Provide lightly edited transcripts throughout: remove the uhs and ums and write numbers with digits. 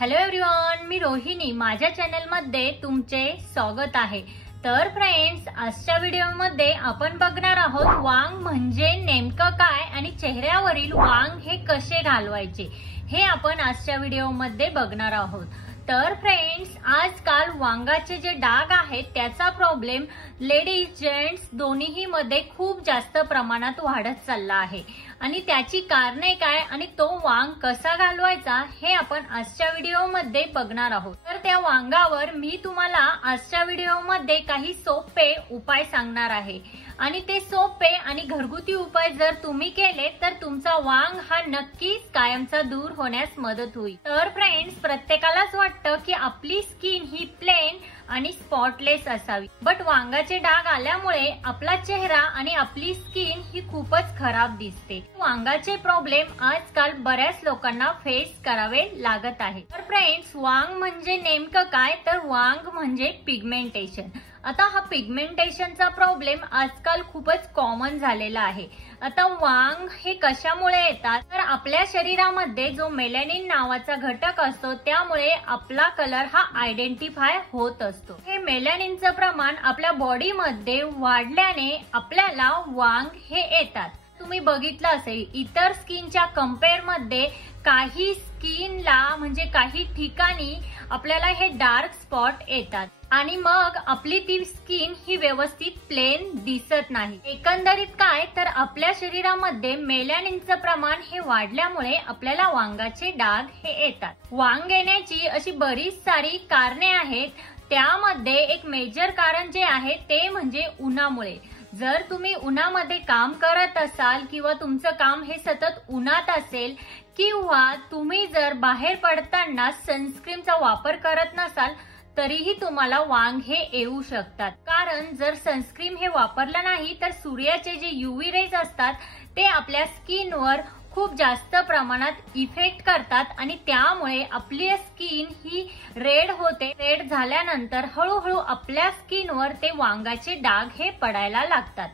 Hello everyone, मी रोहिणी माझ्या channel मध्ये तुमचे स्वागत आहे। तर फ्रेंड्स, आजच्या व्हिडिओमध्ये आपण बघणार आहोत वांग म्हणजे नेमकं काय आणि चेहऱ्यावरील वांग हे कसे घालवायचे हे आपण आजच्या व्हिडिओमध्ये बघणार आहोत। तर फ्रेंड्स, आजकाल वांगाचे जे डाग आहेत त्याचा प्रॉब्लेम लेडीज जेंट्स दोन्हीही मध्ये खूप जास्त प्रमाणात वाढत चालला आहे आणि त्याची कारणे काय आणि तो वांग कसा घालवायचा हे आपण आजच्या व्हिडिओमध्ये बघणार आहोत। तर त्या वांगावर मी तुम्हाला आजच्या व्हिडिओमध्ये काही सोपे उपाय सांगणार आहे आणि ते सोपे आणि घरगुती उपाय जर तुम्ही केले तर तुमचा वांग हा नक्कीच कायमचा दूर होण्यास मदत होईल। तर फ्रेंड्स, प्रत्येकालाच वाटतं की आपली स्किन ही प्लेन आणि स्पॉटलेस असावी, बट वांगाचे डाग आल्यामुळे आपला चेहरा आणि आपली स्किन ही खूपच खराब दिसते। वांगाचे प्रॉब्लेम आजकाल बऱ्याच लोकांना फेस करावे लागत आहे। तर फ्रेंड्स, वांग म्हणजे नेमकं काय, तर वांग म्हणजे पिगमेंटेशन। आता हा पिगमेंटेशनचा प्रॉब्लेम आजकाल खूपच कॉमन झालेला आहे। आता वांग हे कशामुळे येतात, तर आपल्या शरीरामध्ये जो मेलॅनिन नावाचा घटक असतो त्यामुळे आपला कलर हा आयडेंटिफाय होत असतो। हे मेलॅनिनचं प्रमाण आपल्या बॉडीमध्ये वाढल्याने आपल्याला वांग हे येतात। तुम्ही बघितलं असेल, इतर स्किनच्या कंपेअर मध्ये काही स्किनला म्हणजे काही ठिकाणी आपल्याला हे डार्क स्पॉट येतात आणि मग आपली ती स्किन ही व्यवस्थित प्लेन दिसत नाही। एकंदरीत काय, तर आपल्या शरीरामध्ये मेलॅनिनचं प्रमाण हे वाढल्यामुळे आपल्याला वांगाचे डाग हे येतात। वांग येण्याची अशी बरीच सारी कारणे आहेत, त्यामध्ये एक मेजर कारण जे आहे ते म्हणजे उन्हामुळे। जर तुम्ही उन्हामध्ये काम करत असाल किंवा तुमचं काम हे सतत उन्हात असेल किंवा तुम्ही जर बाहेर पडताना सनस्क्रीनचा वापर करत नसाल तरीही तुम्हाला वांग हे येऊ शकतात। कारण जर सनस्क्रीन हे वापरलं नाही तर सूर्याचे जे यूव्ही रेज असतात ते आपल्या स्किनवर खूप जास्त प्रमाणात इफेक्ट करतात आणि त्यामुळे आपली स्किन ही रेड होते। रेड झाल्यानंतर हळूहळू आपल्या स्किनवर ते वांगाचे डाग हे पडायला लागतात।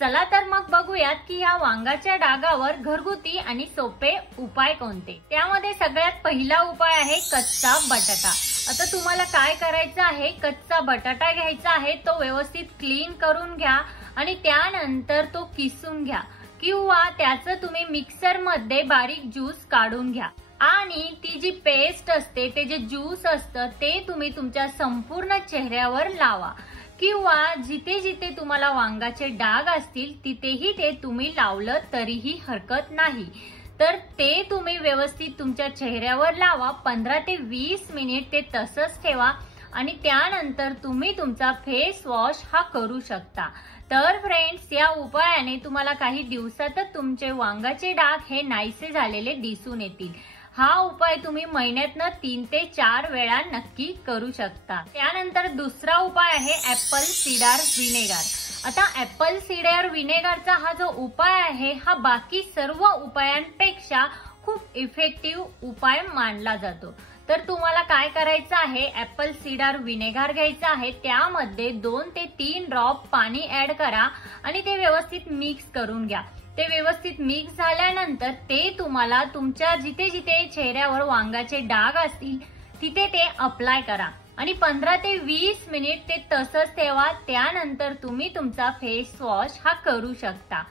चला तर मग बघूयात की या वांगाच्या डागावर घरगुती आणि सोपे उपाय कोणते। त्यामध्ये सगळ्यात पहिला उपाय आहे कच्चा बटाटा। आता तुम्हाला काय करायचं आहे, कच्चा बटाटा घ्यायचा आहे, तो व्यवस्थित क्लीन करून घ्या आणि त्यानंतर तो किसून घ्या किंवा त्याचं तुम्ही मिक्सर मध्ये बारीक ज्यूस काढून घ्या आणि ती जी पेस्ट असते, ते जे ज्यूस असतं ते तुम्ही तुमच्या संपूर्ण चेहऱ्यावर लावा किंवा जिथे जिथे तुम्हाला वांगाचे डाग असतील तिथेही ते तुम्ही लावलं तरीही हरकत नाही। तर ते तुम्ही व्यवस्थित तुमच्या चेहऱ्यावर लावा, 15 ते 20 मिनिट ते तसंच ठेवा आणि त्यानंतर तुम्ही तुमचा फेस वॉश हा करू शकता। तर फ्रेंड्स, या उपायाने तुम्हाला काही दिवसातच तुमचे वांगाचे डाग हे नाहीसे झालेले दिसून येतील। हा उपाय तुम्ही महिन्यातनं 3 ते 4 वेळा नक्की करू शकता। त्यानंतर दुसरा उपाय आहे ऍपल सिडार विनेगर। आता ऍपल सिडार विनेगरचा हा जो उपाय आहे हा बाकी सर्व उपायांपेक्षा खूप इफेक्टिव्ह उपाय मानला जातो। तर तुम्हाला काय करायचं आहे, ऍपल सिडार विनेगर घ्यायचं आहे, त्यामध्ये 2 ते 3 ड्रॉप पाणी ऍड करा आणि ते व्यवस्थित मिक्स करून घ्या। ते व्यवस्थित मिक्स झाल्यानंतर ते तुम्हाला तुमच्या जिथे जिथे चेहऱ्यावर वांगाचे डाग असतील तिथे ते अप्लाय करा आणि 15 ते 20 मिनिट ते तसंच ठेवा। त्यानंतर तुम्ही तुमचा फेस वॉश हा करू शकता।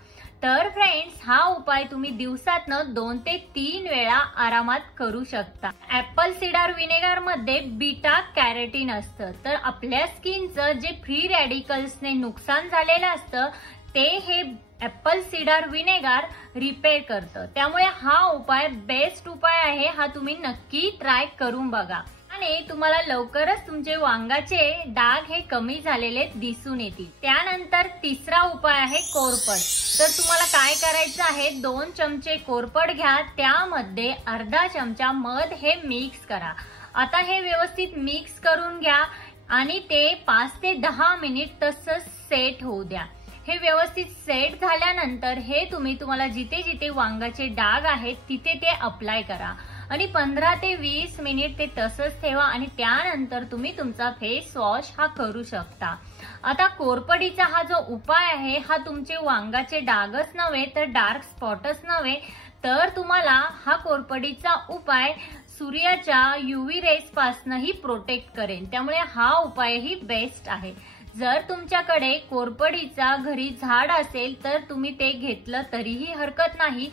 तर फ्रेंड्स, हा उपाय तुम्ही दिवसातनं 2 ते 3 वेळा आरामात करू शकता। ऍपल सिडार विनेगर मध्ये बीटा कॅरोटीन असतं, तर आपल्या स्किनचं जे फ्री रॅडिकल्सने नुकसान झालेलं असतं ते हे ऍपल सिडार विनेगर रिपेअर करतं। त्यामुळे हा उपाय बेस्ट उपाय आहे, हा तुम्ही नक्की ट्राय करून बघा आणि तुम्हाला लवकरच तुमचे वांगाचे डाग हे कमी झालेले दिसून येतील। त्यानंतर तिसरा उपाय आहे कोरपड। तर तुम्हाला काय करायचं आहे, 2 चमचे कोरपड घ्या, त्यामध्ये अर्धा चमचा मध हे मिक्स करा। आता हे व्यवस्थित मिक्स करून घ्या आणि ते 5 ते 10 मिनिट तसंच सेट होऊ द्या। हे व्यवस्थित सेट झाल्यानंतर हे तुम्हाला जिथे जिथे वांगाचे डाग आहेत तिथे ते अप्लाय करा आणि 15 ते 20 मिनिट ते तसंच ठेवा आणि त्यानंतर तुम्ही तुमचा फेस वॉश हा करू शकता। आता कोरपडीचा हा जो उपाय आहे हा तुमचे वांगाचे डागच नव्हे तर डार्क स्पॉटच नव्हे तर तुम्हाला हा कोरपडीचा उपाय सूर्याच्या UV रेज पासूनही प्रोटेक्ट करेल, त्यामुळे हा उपायही बेस्ट आहे। जर तुमच्याकडे कोरपडीचा घरी झाड असेल तर तुम्ही ते घेतलं तरीही हरकत नाही,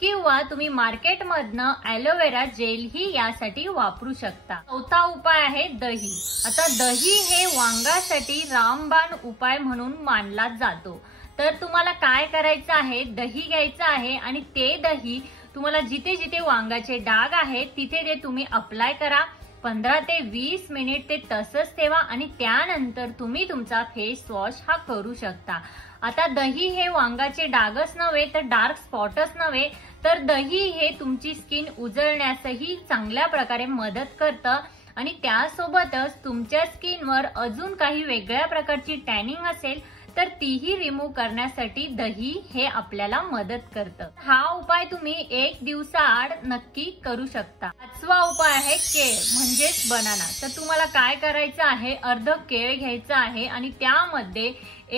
किंवा तुम्ही मार्केटमधनं ॲलोवेरा जेल ही यासाठी वापरू शकता। चौथा उपाय आहे दही। आता दही हे वांगासाठी रामबाण उपाय म्हणून मानला जातो। तर तुम्हाला काय करायचं आहे, दही घ्यायचं आहे आणि ते दही तुम्हाला जिथे जिथे वांगाचे डाग आहेत तिथे ते तुम्ही अप्लाय करा। 15 ते 20 मिनिट ते तसंच ठेवा आणि त्यानंतर तुम्ही तुमचा फेस वॉश हा करू शकता। आता दही हे वांगाचे डागच नव्हे तर डार्क स्पॉटच नव्हे तर दही हे तुमची स्किन उजळण्यासही चांगल्या प्रकारे मदत करतं आणि त्यासोबतच तुमच्या स्किनवर अजून काही वेगळ्या प्रकारची टॅनिंग असेल तर तीही रिमूव्ह करण्यासाठी दही हे आपल्याला मदत करतं। हा उपाय तुम्ही 1 दिवसाआड नक्की करू शकता। 5वा उपाय आहे केळ म्हणजेच बनाना। तर तुम्हाला काय करायचं आहे, अर्ध केळ घ्यायचं आहे आणि त्यामध्ये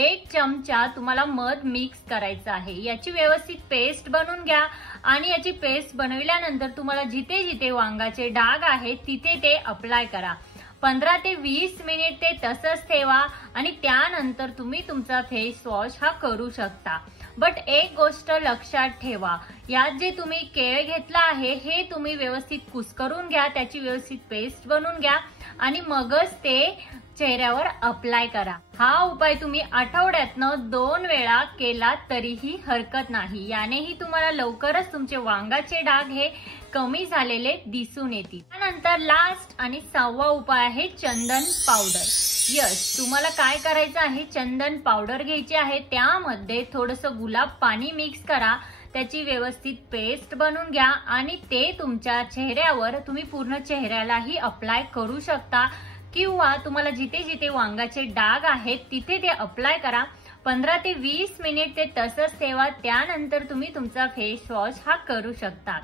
1 चमचा तुम्हाला मध मिक्स करायचं आहे। याची व्यवस्थित पेस्ट बनवून घ्या आणि याची पेस्ट बनविल्यानंतर तुम्हाला जिथे जिथे वांगाचे डाग आहेत तिथे ते अप्लाय करा। 15 ते 20 मिनिट ते तसंच ठेवा आणि त्यानंतर तुम्ही तुमचा फेस वॉश हा करू शकता। बट एक गोष्ट लक्षात ठेवा, यात जे तुम्ही केळ घेतला आहे हे तुम्ही व्यवस्थित कुस्करून घ्या, त्याची व्यवस्थित पेस्ट बनवून घ्या आणि मगच ते चेहऱ्यावर अप्लाय करा। हा उपाय तुम्ही आठवड्यातनं 2 वेळा केला तरीही हरकत नाही। यानेही तुम्हाला लवकरच तुमचे वांगाचे डाग हे कमी झालेले दिसून येतील। त्यानंतर लास्ट आणि 6वा उपाय आहे चंदन पावडर। यस, तुम्हाला काय करायचं आहे, चंदन पावडर घ्यायची आहे, त्यामध्ये थोडंसं गुलाब पाणी मिक्स करा, त्याची व्यवस्थित पेस्ट बनवून घ्या आणि ते तुमच्या चेहऱ्यावर तुम्ही पूर्ण चेहऱ्यालाही अप्लाय करू शकता किंवा तुम्हाला जिथे जिथे वांगाचे डाग आहेत तिथे ते अप्लाय करा। 15 ते 20 मिनिट ते तसंच ठेवा, त्यानंतर तुम्ही तुमचा फेस वॉश हा करू शकता।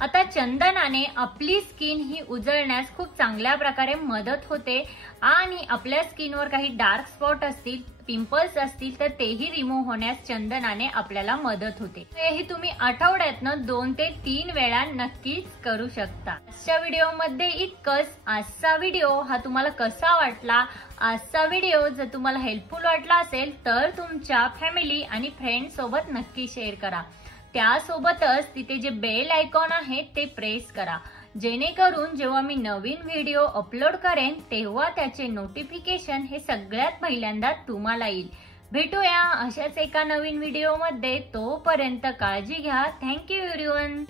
आता चंदनाने आपली स्किन ही उजळण्यास खूप चांगल्या प्रकारे मदत होते आणि आपल्या स्किनवर काही डार्क स्पॉट असतील, पिंपल्स असतील तर तेही रिमूव्ह होण्यास चंदनाने आपल्याला मदत होते। हेही तुम्ही आठवड्यातनं 2 ते 3 वेळा नक्कीच करू शकता। आजच्या व्हिडिओमध्ये इतकंच। आजचा व्हिडिओ हा तुम्हाला कसा वाटला? आजचा व्हिडिओ जर तुम्हाला हेल्पफुल वाटला असेल तर तुमच्या फॅमिली आणि फ्रेंड्स सोबत नक्की शेअर करा। त्यासोबतच तिथे जे बेल आयकॉन आहे ते प्रेस करा, जेणेकरून जेव्हा मी नवीन व्हिडिओ अपलोड करेन तेव्हा त्याचे नोटिफिकेशन हे सगळ्यात पहिल्यांदा तुम्हाला येईल। भेटूया अशाच एका नवीन व्हिडिओमध्ये, तोपर्यंत काळजी घ्या। Thank you everyone.